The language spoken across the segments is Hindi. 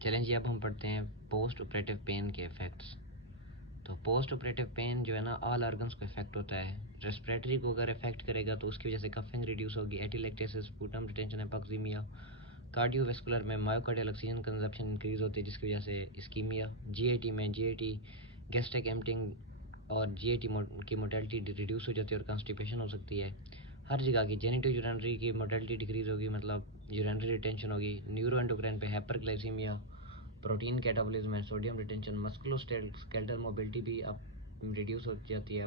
चलें जी, अब हम पढ़ते हैं पोस्ट ऑपरेटिव पेन के इफ़ेक्ट्स। तो पोस्ट ऑपरेटिव पेन जो है ना, ऑल ऑर्गन्स को इफेक्ट होता है। रेस्पिरेटरी को अगर इफेक्ट करेगा तो उसकी वजह से कफिंग रिड्यूस होगी, एटिलेक्टेसिस, स्पूटम रिटेंशन, एपॉक्सीमिया। कार्डियोवैस्कुलर में मायोकार्डियल ऑक्सीजन कंजप्शन इंक्रीज होती है जिसकी वजह से इस्कीमिया। जीआईटी में जीआईटी गैस्ट्रिक एम्पटिंग और जीआईटी की मोटेलिटी रिड्यूस हो जाती है और कॉन्स्टिपेशन हो सकती है। हर जगह की जेनिटो यूरिनरी की मोटेलिटी डिक्रीज होगी, मतलब यूरिनरी रिटेंशन होगी। न्यूरो एंडोक्राइन पे hyperglycaemia, protein catabolism and sodium retention, musculoskeletal mobility भी अब रिड्यूस हो जाती है।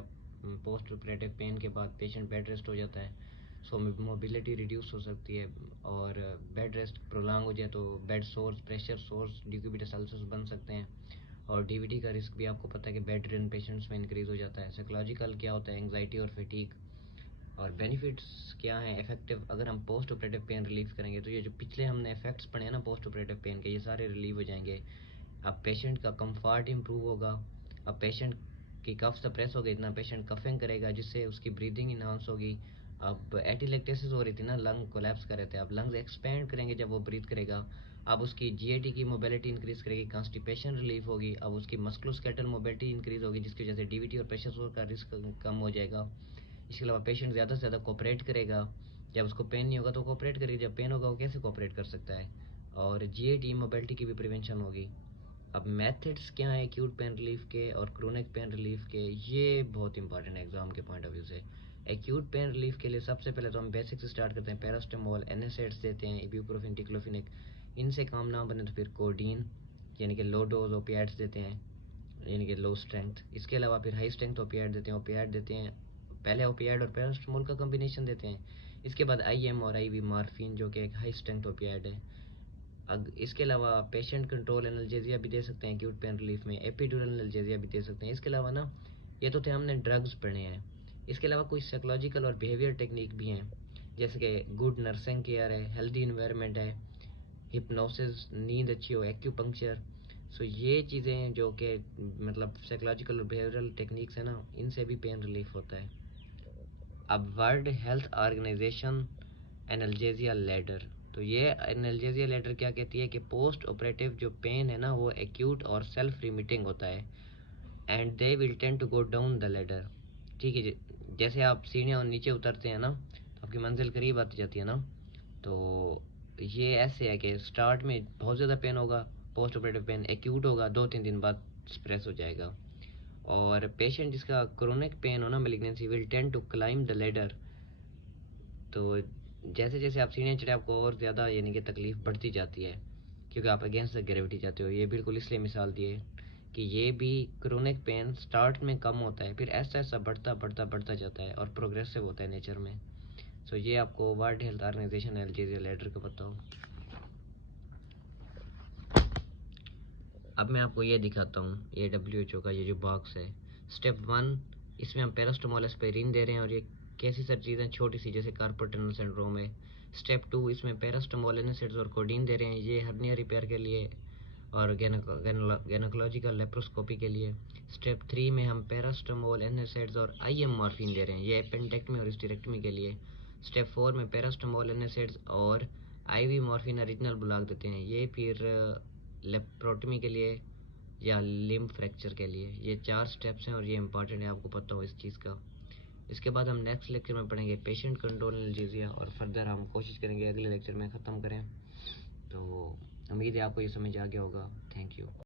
पोस्ट ऑपरेटिव पेन के बाद पेशेंट बेड रेस्ट हो जाता है, सो मोबिलिटी रिड्यूस हो सकती है। और बेड रेस्ट प्रोलॉन्ग हो जाए तो bed source, pressure source, decubitus ulcers बन सकते हैं। और डीवीटी का रिस्क भी आपको पता है कि बेड रिडन पेशेंट्स में इंक्रीज हो जाता है। साइकोलॉजिकल क्या होता है, एंग्जाइटी और फटीग। और बेनिफिट्स क्या हैं इफेक्टिव, अगर हम पोस्ट ऑपरेटिव पेन रिलीफ करेंगे तो ये जो पिछले हमने इफेक्ट्स पढ़े हैं ना पोस्ट ऑपरेटिव पेन के, ये सारे रिलीव हो जाएंगे। अब पेशेंट का कंफर्ट इंप्रूव होगा। अब पेशेंट की कफ सप्रेस हो गई, इतना पेशेंट कफिंग करेगा जिससे उसकी ब्रीदिंग इनहांस होगी। अब एटिलेक्टेसिस हो रही थी ना, लंग कोलैप्स कर रहे थे, अब लंग्स एक्सपेंड करेंगे जब वो ब्रीथ करेगा। अब उसकी जीआईटी की मोबिलिटी इंक्रीज करेगी, कॉन्स्टिपेशन रिलीफ होगी। अब उसकी मस्कुलोस्केलेटल मोबिलिटी इंक्रीज होगी जिसकी वजह से डीवीटी और प्रेशर सोर्स का रिस्क कम हो जाएगा। इसके अलावा पेशेंट ज़्यादा से ज़्यादा कोऑपरेट करेगा। जब उसको पेन नहीं होगा तो कोऑपरेट करेगा, जब पेन होगा वो कैसे कोऑपरेट कर सकता है। और जीआईटी मोबिलिटी की भी प्रिवेंशन होगी। अब मेथड्स क्या है एक्यूट पेन रिलीफ के और क्रोनिक पेन रिलीफ के, ये बहुत इंपॉर्टेंट है एग्जाम के पॉइंट ऑफ व्यू से। एक्यूट पेन रिलीफ के लिए सबसे पहले तो हम बेसिक से स्टार्ट करते हैं। पैरास्टामोल, एनएसएड्स देते हैं, इब्यूप्रोफेन, डिक्लोफिनेक। इनसे काम ना बने तो फिर कोडीन यानी कि लो डोज ओपियाट्स देते हैं, यानी कि लो स्ट्रेंथ। इसके अलावा फिर हाई स्ट्रेंथ ओपियाट देते हैं। पहले ओपियाट और पैरास्टामोल का कॉम्बिनेशन देते हैं। इसके बाद आईएम और आईवी मॉर्फिन जो कि एक हाई स्ट्रेंथ ओपियाट है। इसके अलावा पेशेंट कंट्रोल एनाल्जेसिया भी दे सकते हैं एक्यूट पेन रिलीफ में, एपिड्यूरल एनाल्जेसिया भी दे सकते हैं। इसके अलावा ना, ये तो थे हमने ड्रग्स पढ़े हैं। इसके अलावा कुछ साइकोलॉजिकल और बिहेवियर टेक्निक भी हैं, जैसे कि गुड नर्सिंग केयर है, हेल्दी इन्वायरमेंट है, हिप्नोसिस, नींद अच्छी हो, एक्यूपंक्चर। सो ये चीज़ें जो कि मतलब साइकोलॉजिकल और बिहेवियरल टेक्निक्स है ना, इनसे भी पेन रिलीफ होता है। अब World Health Organization analgesia ladder, तो ये एनाल्जेसिया लेटर क्या कहती है कि पोस्ट ऑपरेटिव जो पेन है ना वो एक्यूट और सेल्फ रिमिटिंग होता है and they will tend to go down the ladder. ठीक है, जैसे आप सीढ़ियाँ नीचे उतरते हैं ना तो आपकी मंजिल करीब आती जाती है ना, तो ये ऐसे है कि स्टार्ट में बहुत ज़्यादा पेन होगा, पोस्ट ऑपरेटिव पेन एक्यूट होगा, 2-3 दिन बाद स्प्रेस हो जाएगा। और पेशेंट जिसका क्रोनिक पेन हो ना, malignancy, will tend to climb the ladder. तो जैसे जैसे आप सीढ़ियाँ चढ़े आपको और ज़्यादा यानी कि तकलीफ बढ़ती जाती है क्योंकि आप अगेंस्ट द ग्रेविटी जाते हो। ये बिल्कुल इसलिए मिसाल दिए कि ये भी क्रोनिक पेन स्टार्ट में कम होता है, फिर ऐसा ऐसा बढ़ता बढ़ता बढ़ता जाता है और प्रोग्रेसिव होता है नेचर में। सो ये आपको वर्ल्ड हेल्थ ऑर्गेनाइजेशन एल्जेसिया लेटर का पता हो। अब मैं आपको ये दिखाता हूँ, ये WHO का ये जो बॉक्स है। स्टेप 1, इसमें हम पैरास्टामोल एस्पिरिन दे रहे हैं और ये कैसी सारी चीज़ें छोटी सी जैसे कार्पल टनल सिंड्रोम है। स्टेप 2, इसमें पैरास्टामोल, एनएसएड्स और कोडीन दे रहे हैं, ये हर्निया रिपेयर के लिए और गैनोकोलॉजिकल लेप्रोस्कोपी के लिए। स्टेप 3 में हम पैरास्टामोल, एनएसएड्स और आईएम मॉर्फिन दे रहे हैं, ये एपेंडेक्टमी और हिस्टेरेक्टमी के लिए। स्टेप 4 में पैरास्टामोल, एनएसएड्स और आईवी मॉर्फिन ओरिजिनल ब्लॉक देते हैं, ये फिर लेप्रोटमी के लिए या लिम्ब फ्रैक्चर के लिए। ये 4 स्टेप्स हैं और ये इंपॉर्टेंट है, आपको पता हो इस चीज़ का। इसके बाद हम नेक्स्ट लेक्चर में पढ़ेंगे पेशेंट कंट्रोल एनाल्जेसिया और फर्दर हम कोशिश करेंगे अगले लेक्चर में ख़त्म करें। तो उम्मीद है आपको ये समझ आ गया होगा। Thank you.